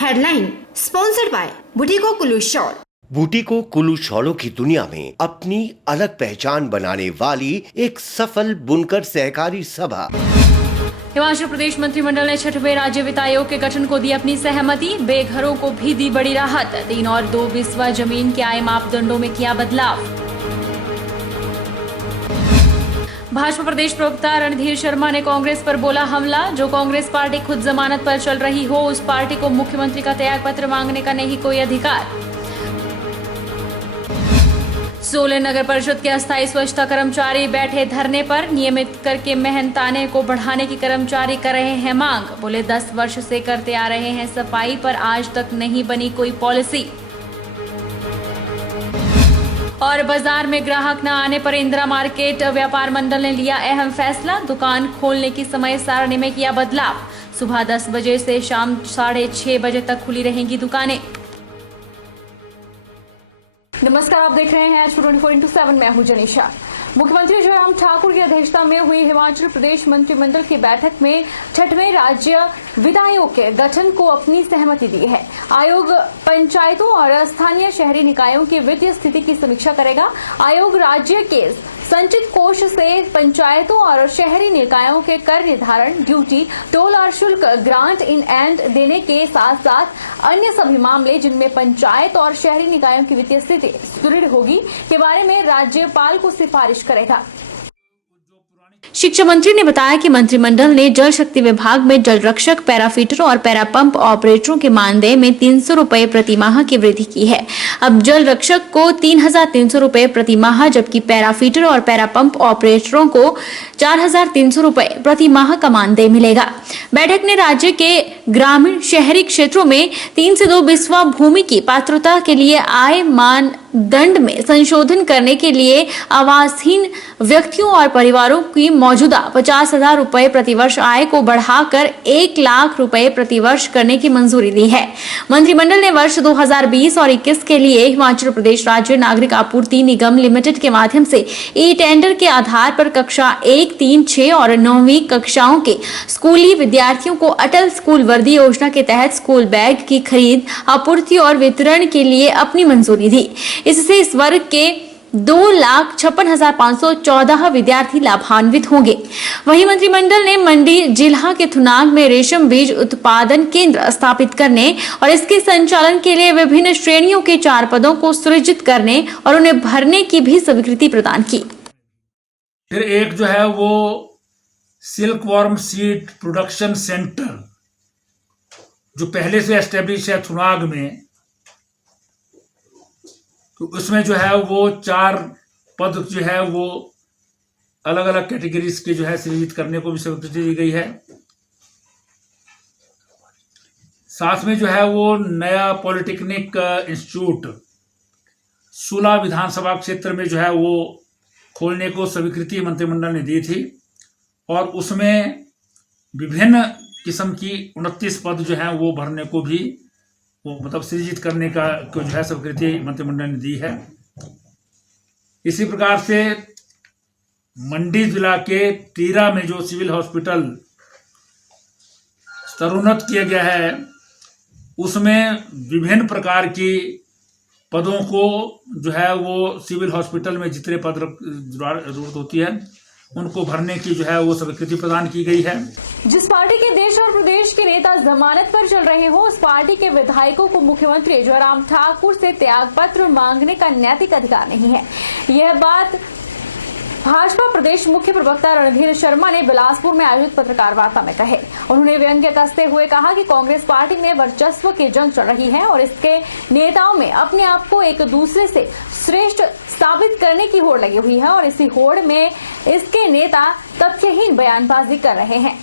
Headline sponsored by Bhuttico Kullu shawl. Bhuttico Kullu शॉलों की दुनिया में अपनी अलग पहचान बनाने वाली एक सफल बुनकर सहकारी सभा। हिमाचल प्रदेश मंत्रिमंडल ने 6वें राज्य वित्त आयोग के गठन को दी अपनी सहमति। बेघरों को भी दी बड़ी राहत। 3 और 2 बिस्वा जमीन के आय मापदंडों में किया बदलाव। भाजपा प्रदेश प्रवक्ता रणधीर शर्मा ने कांग्रेस पर बोला हमला। जो कांग्रेस पार्टी खुद जमानत पर चल रही हो, उस पार्टी को मुख्यमंत्री का त्याग पत्र मांगने का नहीं कोई अधिकार। सोलन नगर परिषद के अस्थायी स्वच्छता कर्मचारी बैठे धरने पर। नियमित करके मेहनताने को बढ़ाने की कर्मचारी कर रहे हैं मांग। बोले 10 वर्ष से करते आ रहे हैं सफाई, पर आज तक नहीं बनी कोई पॉलिसी। और बाजार में ग्राहक न आने पर इंदिरा मार्केट व्यापार मंडल ने लिया अहम फैसला। दुकान खोलने की समय सारणी में किया बदलाव। सुबह 10 बजे से शाम 6:30 बजे तक खुली रहेंगी दुकानें। नमस्कार, आप देख रहे हैं आज 24/7। मैं हूं जनीशा। मुख्यमंत्री जयराम ठाकुर की अध्यक्षता में हुई हिमाचल प्रदेश मंत्रिमंडल की बैठक में 6वें राज्य वित्त आयोग के गठन को अपनी सहमति दी है। आयोग पंचायतों और स्थानीय शहरी निकायों की वित्तीय स्थिति की समीक्षा करेगा। आयोग राज्य के संचित कोष से पंचायतों और शहरी निकायों के कर निर्धारण, ड्यूटी, टोल और शुल्क, ग्रांट इन एंड देने के साथ साथ अन्य सभी मामले जिनमें पंचायत और शहरी निकायों की वित्तीय स्थिति सुदृढ़ होगी के बारे में राज्यपाल को सिफारिश करेगा। शिक्षा मंत्री ने बताया कि मंत्रिमंडल ने जल शक्ति विभाग में जल रक्षक, पैराफीटर और पैरा पंप ऑपरेटरों के मानदेय में 300 रुपए प्रति माह की वृद्धि की है। अब जल रक्षक को 3,300 रुपए प्रति माह, जबकि पैराफीटर और पैरा पंप ऑपरेटरों को 4,300 रुपए प्रति माह का मानदेय मिलेगा। बैठक ने राज्य के ग्रामीण शहरी क्षेत्रों में 3 से 2 बिस्वा भूमि की पात्रता के लिए आय मानदंड में संशोधन करने के लिए आवासहीन व्यक्तियों और परिवारों की मौजूदा 50,000 रुपए प्रतिवर्ष आय को बढ़ाकर 1 लाख रुपए प्रतिवर्ष करने की मंजूरी दी है। मंत्रिमंडल ने वर्ष 2020 और 21 के लिए हिमाचल प्रदेश राज्य नागरिक आपूर्ति निगम लिमिटेड के माध्यम से ई टेंडर के आधार पर कक्षा 1, 3, 6 और 9वीं कक्षाओं के स्कूली विद्यार्थियों को अटल स्कूल वर्दी योजना के तहत स्कूल बैग की खरीद, आपूर्ति और वितरण के लिए अपनी मंजूरी दी। इससे इस वर्ग के 2,56,514 विद्यार्थी लाभान्वित होंगे। वहीं मंत्रिमंडल ने मंडी जिला के थुनाग में रेशम बीज उत्पादन केंद्र स्थापित करने और इसके संचालन के लिए विभिन्न श्रेणियों के 4 पदों को सृजित करने और उन्हें भरने की भी स्वीकृति प्रदान की। फिर एक जो है वो silk worm seed production centre जो पहले से एस्टेब्लिश है थुनाग में, तो उसमें जो है वो 4 पद जो है वो अलग अलग कैटेगरीज के जो है सृजित करने को भी स्वीकृति दी गई है। साथ में जो है वो नया पॉलिटेक्निक इंस्टीट्यूट सूला विधानसभा क्षेत्र में जो है वो खोलने को स्वीकृति मंत्रिमंडल ने दी थी और उसमें विभिन्न किस्म की 29 पद जो है वो भरने को भी वो मतलब सृजित करने का जो है स्वीकृति मंत्रिमंडल ने दी है। इसी प्रकार से मंडी जिला के टीरा में जो सिविल हॉस्पिटल स्तरोन्नत किया गया है, उसमें विभिन्न प्रकार की पदों को जो है वो सिविल हॉस्पिटल में जितने पद जरूरत होती है उनको भरने की जो है वो स्वीकृति प्रदान की गई है। जिस पार्टी के देश और प्रदेश के नेता जमानत पर चल रहे हो, उस पार्टी के विधायकों को मुख्यमंत्री जयराम ठाकुर से त्याग पत्र मांगने का नैतिक अधिकार नहीं है। यह बात भाजपा प्रदेश मुख्य प्रवक्ता रणधीर शर्मा ने बिलासपुर में आयोजित पत्रकार वार्ता में कहे। उन्होंने व्यंग्य कसते हुए कहा कि कांग्रेस पार्टी में वर्चस्व की जंग चल रही है और इसके नेताओं में अपने आप को एक दूसरे से श्रेष्ठ साबित करने की होड़ लगी हुई है और इसी होड़ में इसके नेता तथ्यहीन बयानबाजी कर रहे हैं।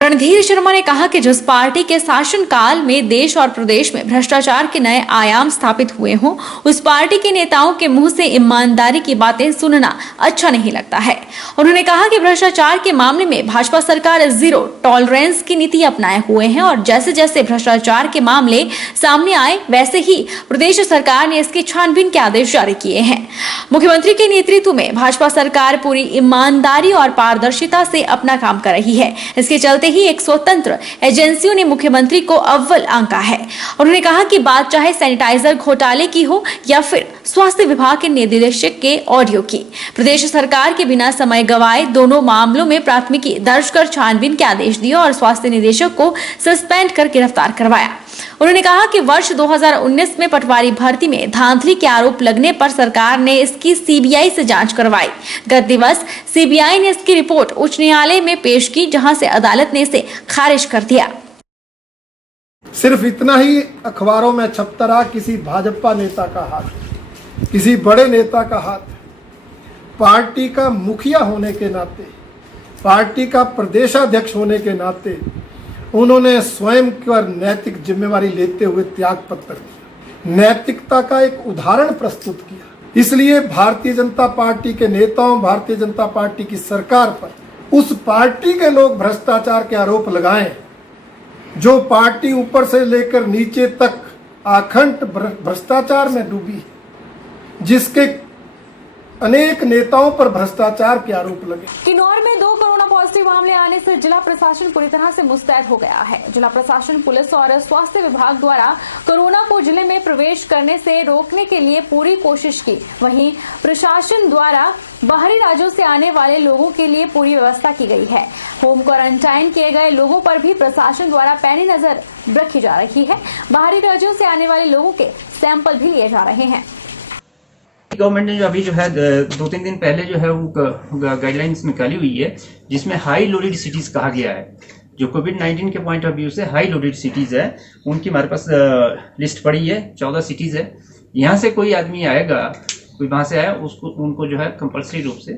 रणधीर शर्मा ने कहा कि जिस पार्टी के शासनकाल में देश और प्रदेश में भ्रष्टाचार के नए आयाम स्थापित हुए हों, उस पार्टी के नेताओं के मुंह से ईमानदारी की बातें सुनना अच्छा नहीं लगता है। उन्होंने कहा कि भ्रष्टाचार के मामले में भाजपा सरकार 0 टॉलरेंस की नीति अपनाए हुए हैं और जैसे जैसे भ्रष्टाचार के मामले सामने आए वैसे ही प्रदेश सरकार ने इसकी छानबीन के आदेश जारी किए हैं। मुख्यमंत्री के नेतृत्व में भाजपा सरकार पूरी ईमानदारी और पारदर्शिता से अपना काम कर रही है। इसके चलते ही ही एक स्वतंत्र एजेंसियों ने मुख्यमंत्री को अव्वल आंका है। उन्होंने कहा कि बात चाहे सैनिटाइजर घोटाले की हो या फिर स्वास्थ्य विभाग के निदेशक के ऑडियो की, प्रदेश सरकार के बिना समय गवाए दोनों मामलों में प्राथमिकी दर्ज कर छानबीन के आदेश दिए और स्वास्थ्य निदेशक को सस्पेंड कर गिरफ्तार करवाया। उन्होंने कहा कि वर्ष 2019 में पटवारी भर्ती में धांधली के आरोप लगने पर सरकार ने इसकी सीबीआई से जांच करवाई। गत दिवस सीबीआई ने इसकी रिपोर्ट उच्च न्यायालय में पेश की, जहां से अदालत ने इसे खारिज कर दिया। सिर्फ इतना ही अखबारों में छपता रहा किसी भाजपा नेता का हाथ, किसी बड़े नेता का हाथ। पार्टी का मुखिया होने के नाते, पार्टी का प्रदेशाध्यक्ष होने के नाते उन्होंने स्वयं पर नैतिक जिम्मेवारी लेते हुए त्याग पत्र दिया, नैतिकता का एक उदाहरण प्रस्तुत किया। इसलिए भारतीय जनता पार्टी के नेताओं, भारतीय जनता पार्टी की सरकार पर उस पार्टी के लोग भ्रष्टाचार के आरोप लगाएं जो पार्टी ऊपर से लेकर नीचे तक अखंड भ्रष्टाचार में डूबी, जिसके अनेक नेताओं पर भ्रष्टाचार के आरोप लगे। किन्नौर में 2 कोरोना पॉजिटिव मामले आने से जिला प्रशासन पूरी तरह से मुस्तैद हो गया है। जिला प्रशासन, पुलिस और स्वास्थ्य विभाग द्वारा कोरोना को जिले में प्रवेश करने से रोकने के लिए पूरी कोशिश की। वहीं प्रशासन द्वारा बाहरी राज्यों से आने वाले लोगों के लिए पूरी व्यवस्था की गई है। होम क्वारंटाइन किए गए लोगों पर भी प्रशासन द्वारा पैनी नजर रखी जा रही है। बाहरी राज्यों से आने वाले लोगों के सैंपल भी लिए जा रहे हैं। गवर्नमेंट ने जो अभी जो है 2-3 दिन पहले जो है वो गाइडलाइंस निकाली हुई है, जिसमें हाई लोडेड सिटीज कहा गया है। जो कोविड-19 के पॉइंट ऑफ व्यू से हाई लोडेड सिटीज है, उनकी हमारे पास लिस्ट पड़ी है। 14 सिटीज है। यहाँ से कोई आदमी आएगा, कोई वहां से आया, उनको जो है कंपल्सरी रूप से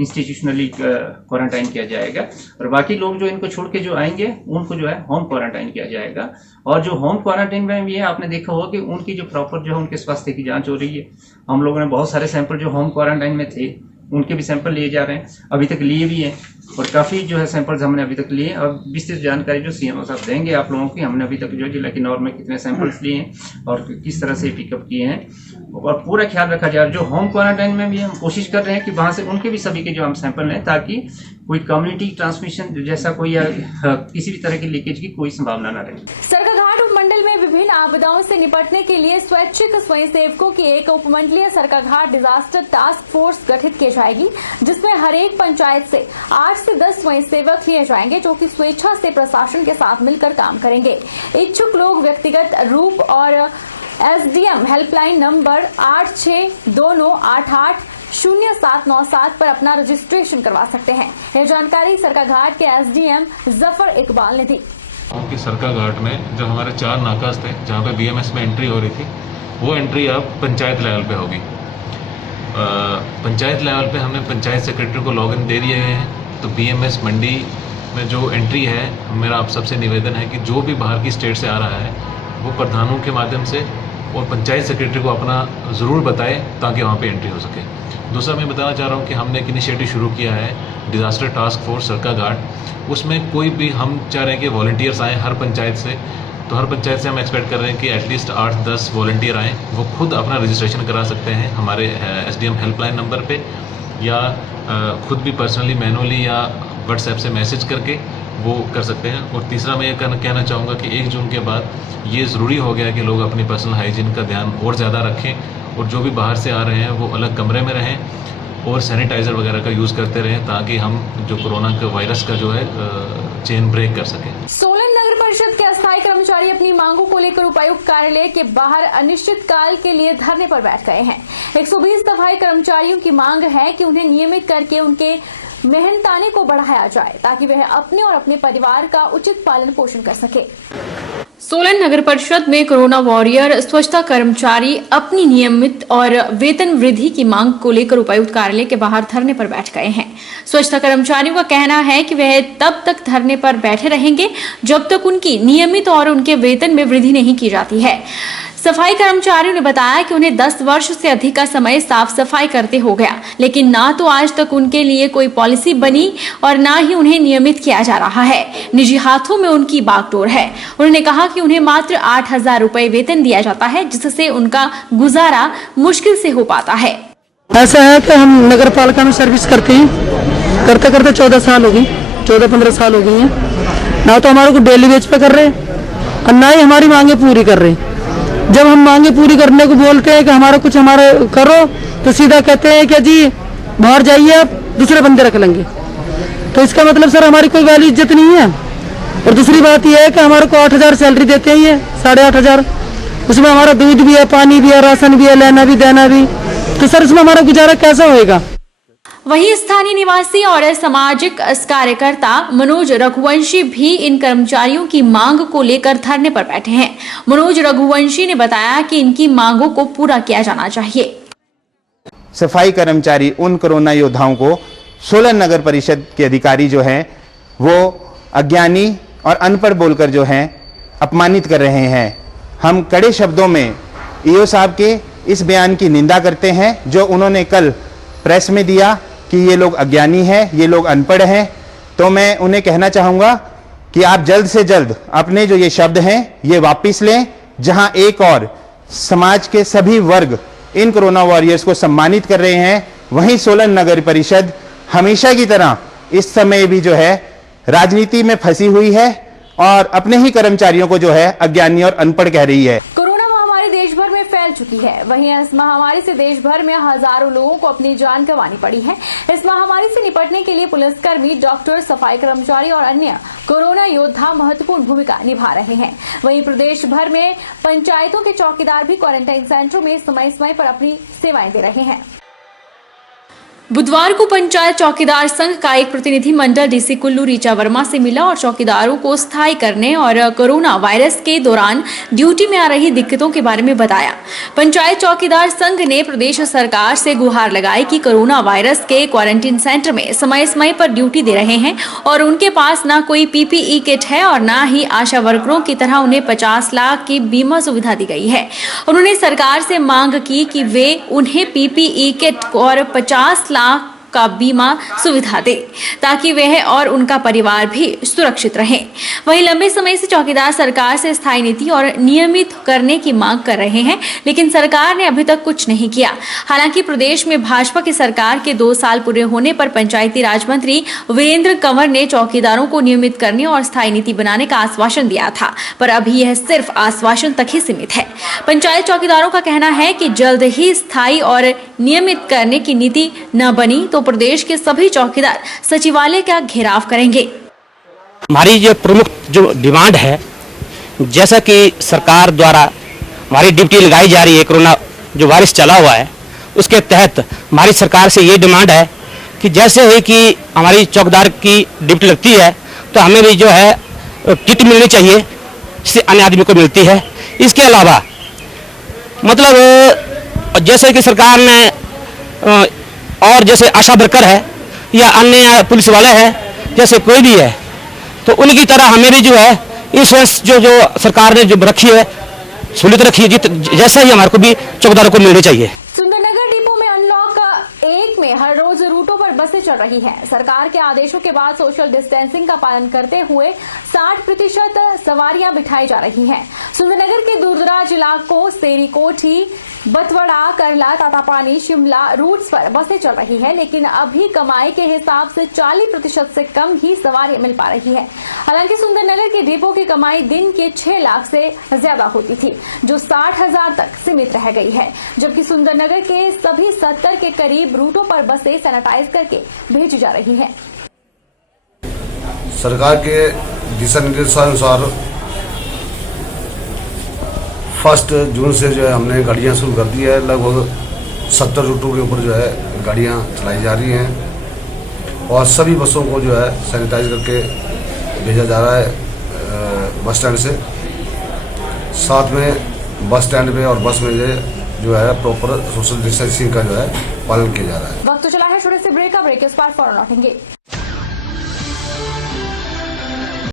इंस्टीट्यूशनली क्वारंटाइन किया जाएगा। और बाकी लोग जो इनको छोड़ के जो आएंगे उनको जो है होम क्वारंटाइन किया जाएगा। और जो होम क्वारंटाइन में भी है, आपने देखा होगा कि उनकी जो प्रॉपर जो है उनके स्वास्थ्य की जांच हो रही है। हम लोगों ने बहुत सारे सैंपल जो होम क्वारंटाइन में थे उनके भी सैंपल लिए जा रहे हैं, अभी तक लिए भी हैं। और काफी जो है सैंपल्स हमने अभी तक लिए। और विस्तृत जानकारी जो सीएमओ साहब देंगे आप लोगों की, हमने अभी तक जो जिला किन्नौर में कितने सैंपल्स लिए हैं और किस तरह से पिकअप किए हैं, और पूरा ख्याल रखा जाए। जो होम क्वारंटाइन में भी हम कोशिश कर रहे हैं कि वहां से उनके भी सभी के जो हम सैंपल लें, ताकि कोई कम्युनिटी ट्रांसमिशन जैसा कोई किसी भी तरह की लीकेज की कोई संभावना न रहे। सरकाघाट उपमंडल में विभिन्न आपदाओं से निपटने के लिए स्वैच्छिक स्वयंसेवकों की एक उपमंडलीय सरकाघाट डिजास्टर टास्क फोर्स गठित की जाएगी, जिसमें हर एक पंचायत से 8 से 10 स्वयंसेवक लिए जाएंगे, जो कि स्वेच्छा से प्रशासन के साथ मिलकर काम करेंगे। इच्छुक लोग व्यक्तिगत रूप और एसडीएम हेल्पलाइन नंबर 8629880797 पर अपना रजिस्ट्रेशन करवा सकते हैं। यह जानकारी सरकाघाट के एसडीएम जफर इकबाल ने दी। कि सरकाघाट में जो हमारे 4 नाकाज थे जहाँ पे बीएमएस में एंट्री हो रही थी, वो एंट्री अब पंचायत लेवल पे होगी। पंचायत लेवल पे हमने पंचायत सेक्रेटरी को लॉगिन दे दिए हैं। तो बीएमएस मंडी में जो एंट्री है, मेरा आप सबसे निवेदन है कि जो भी बाहर की स्टेट से आ रहा है वो प्रधानों के माध्यम से और पंचायत सेक्रेटरी को अपना ज़रूर बताए, ताकि वहाँ पे एंट्री हो सके। दूसरा मैं बताना चाह रहा हूँ कि हमने एक इनिशिएटिव शुरू किया है, डिज़ास्टर टास्क फोर्स सरकाघाट। उसमें कोई भी, हम चाह रहे हैं कि वॉलंटियर्स आएँ हर पंचायत से। तो हर पंचायत से हम एक्सपेक्ट कर रहे हैं कि एटलीस्ट 8-10 वॉलंटियर आएँ। वो खुद अपना रजिस्ट्रेशन करा सकते हैं हमारे एसडीएम हेल्पलाइन नंबर पे, या खुद भी पर्सनली मैनुअली या व्हाट्सएप से मैसेज करके वो कर सकते हैं। और तीसरा मैं ये कहना चाहूँगा कि 1 जून के बाद ये ज़रूरी हो गया कि लोग अपनी पर्सनल हाइजीन का ध्यान और ज़्यादा रखें, और जो भी बाहर से आ रहे हैं वो अलग कमरे में रहें और सैनिटाइज़र वगैरह का यूज़ करते रहें, ताकि हम जो कोरोना के वायरस का जो है चेन ब्रेक कर सकें। सोलन नगर परिषद के अस्थायी कर्मचारी अपनी मांगों को लेकर उपायुक्त कार्यालय के बाहर अनिश्चित काल के लिए धरने पर बैठ गए हैं। 120 सफाई कर्मचारियों की मांग है कि उन्हें नियमित करके उनके मेहनताने को बढ़ाया जाए, ताकि वह अपने और अपने परिवार का उचित पालन पोषण कर सके। सोलन नगर परिषद में कोरोना वॉरियर स्वच्छता कर्मचारी अपनी नियमित और वेतन वृद्धि की मांग को लेकर उपायुक्त कार्यालय के बाहर धरने पर बैठ गए हैं। स्वच्छता कर्मचारियों का कहना है कि वह तब तक धरने पर बैठे रहेंगे जब तक उनकी नियमित और उनके वेतन में वृद्धि नहीं की जाती है। सफाई कर्मचारियों ने बताया कि उन्हें 10 वर्ष से अधिक का समय साफ सफाई करते हो गया, लेकिन ना तो आज तक उनके लिए कोई पॉलिसी बनी और ना ही उन्हें नियमित किया जा रहा है। निजी हाथों में उनकी बागडोर है। उन्होंने कहा कि उन्हें मात्र 8,000 रुपए वेतन दिया जाता है, जिससे उनका गुजारा मुश्किल से हो पाता है। ऐसा है कि हम नगर पालिका में सर्विस करते हैं, करते करते 14 साल हो गई, 14-15 साल हो गई हैं। ना तो हमारे को डेली वेज पे कर रहे हैं और ना ही हमारी मांगे पूरी कर रहे हैं। जब हम मांगे पूरी करने को बोलते हैं कि हमारा कुछ हमारा करो, तो सीधा कहते हैं कि जी बाहर जाइए, आप दूसरे बंदे रख लेंगे। तो इसका मतलब सर हमारी कोई वैल्यू इज्जत नहीं है। और दूसरी बात यह है कि हमारे को 8,000 सैलरी देते हैं, ये 8,500, उसमें हमारा दूध भी है, पानी भी है, राशन भी है, लेना भी देना भी। तो सर इसमें हमारा गुजारा कैसा होएगा? वहीं स्थानीय निवासी और सामाजिक कार्यकर्ता मनोज रघुवंशी भी इन कर्मचारियों की मांग को लेकर धरने पर बैठे हैं। मनोज रघुवंशी ने बताया कि इनकी मांगों को पूरा किया जाना चाहिए। सफाई कर्मचारी उन कोरोना योद्धाओं को सोलन नगर परिषद के अधिकारी जो हैं वो अज्ञानी और अनपढ़ बोलकर जो हैं अपमानित कर रहे हैं। हम कड़े शब्दों में ईओ साहब के इस बयान की निंदा करते हैं जो उन्होंने कल प्रेस में दिया कि ये लोग अज्ञानी हैं, ये लोग अनपढ़ हैं। तो मैं उन्हें कहना चाहूँगा कि आप जल्द से जल्द अपने जो ये शब्द हैं ये वापस लें, जहां एक और समाज के सभी वर्ग इन कोरोना वॉरियर्स को सम्मानित कर रहे हैं, वहीं सोलन नगर परिषद हमेशा की तरह इस समय भी जो है राजनीति में फंसी हुई है और अपने ही कर्मचारियों को जो है अज्ञानी और अनपढ़ कह रही है। कोरोना महामारी देश भर में फैल चुकी है। वहीं इस महामारी से देश भर में हजारों लोगों को अपनी जान गंवानी पड़ी है। इस महामारी से निपटने के लिए पुलिसकर्मी, डॉक्टर, सफाई कर्मचारी और अन्य कोरोना योद्धा महत्वपूर्ण भूमिका निभा रहे हैं। वहीं प्रदेश भर में पंचायतों के चौकीदार भी क्वारंटाइन सेंटरों में समय समय पर अपनी सेवाएं दे रहे हैं। बुधवार को पंचायत चौकीदार संघ का एक प्रतिनिधि मंडल डीसी कुल्लू ऋचा वर्मा से मिला और चौकीदारों को स्थायी करने और कोरोना वायरस के दौरान ड्यूटी में आ रही दिक्कतों के बारे में बताया। पंचायत चौकीदार संघ ने प्रदेश सरकार से गुहार लगाई कि कोरोना वायरस के क्वारंटीन सेंटर में समय समय पर ड्यूटी दे रहे हैं और उनके पास न कोई पीपीई किट है और न ही आशा वर्करों की तरह उन्हें 50 लाख की बीमा सुविधा दी गई है। उन्होंने सरकार से मांग की कि वे उन्हें पीपीई किट और 50 लाख का बीमा सुविधा दे ताकि वह और उनका परिवार भी सुरक्षित रहें। वहीं लंबे समय से चौकीदार सरकार से स्थायी नीति और नियमित करने की मांग कर रहे हैं, लेकिन सरकार ने अभी तक कुछ नहीं किया। हालांकि प्रदेश में भाजपा की सरकार के 2 साल पूरे होने पर पंचायती राज मंत्री वीरेंद्र कंवर ने चौकीदारों को नियमित करने और स्थायी नीति बनाने का आश्वासन दिया था, पर अभी यह सिर्फ आश्वासन तक ही सीमित है। पंचायत चौकीदारों का कहना है कि जल्द ही स्थायी और नियमित करने की नीति न बनी तो प्रदेश के सभी चौकीदार सचिवालय का घेराव करेंगे। हमारी जो प्रमुख जो डिमांड है, जैसा कि सरकार द्वारा हमारी ड्यूटी लगाई जा रही है, कोरोना जो वायरस चला हुआ है उसके तहत हमारी सरकार से ये डिमांड है कि जैसे ही कि हमारी चौकीदार की ड्यूटी लगती है तो हमें भी जो है किट मिलनी चाहिए जिससे अन्य आदमी को मिलती है। इसके अलावा मतलब जैसे कि सरकार ने और जैसे आशा वर्कर है या अन्य पुलिस वाले हैं, जैसे कोई भी है, तो उनकी तरह हमें भी जो है इंश्योरेंस जो सरकार ने जो रखी है, सहूलियत रखी है, जैसा ही हमारे को भी चौकीदारों को मिलनी चाहिए। सुंदरनगर डिपो में अनलॉक 1 में हर रोज रूटों पर बसें चल रही हैं। सरकार के आदेशों के बाद सोशल डिस्टेंसिंग का पालन करते हुए 60% सवारियां बिठाई जा रही हैं। सुंदरनगर के दूरदराज इलाकों सेरी कोठी, बतवड़ा, करला, तातापानी, शिमला रूट्स पर बसें चल रही है, लेकिन अभी कमाई के हिसाब से 40% से कम ही सवारी मिल पा रही है। हालांकि सुंदरनगर के डिपो की कमाई दिन के 6 लाख से ज्यादा होती थी, जो 60,000 तक सीमित रह गई है, जबकि सुंदरनगर के सभी 70 के करीब रूटों पर बसें सैनिटाइज करके भेजी जा रही है। सरकार के दिशा निर्देशानुसार 1 जून से जो है हमने गाड़ियां शुरू कर दी है। लगभग 70 रूटों के ऊपर जो है गाड़ियां चलाई जा रही हैं और सभी बसों को जो है सैनिटाइज करके भेजा जा रहा है बस स्टैंड से। साथ में बस स्टैंड पे और बस में जो है प्रॉपर सोशल डिस्टेंसिंग का जो है पालन किया जा रहा है। वक्त तो चला है छोटे से ब्रेक का, ब्रेक के उस पार फौरन लौटेंगे।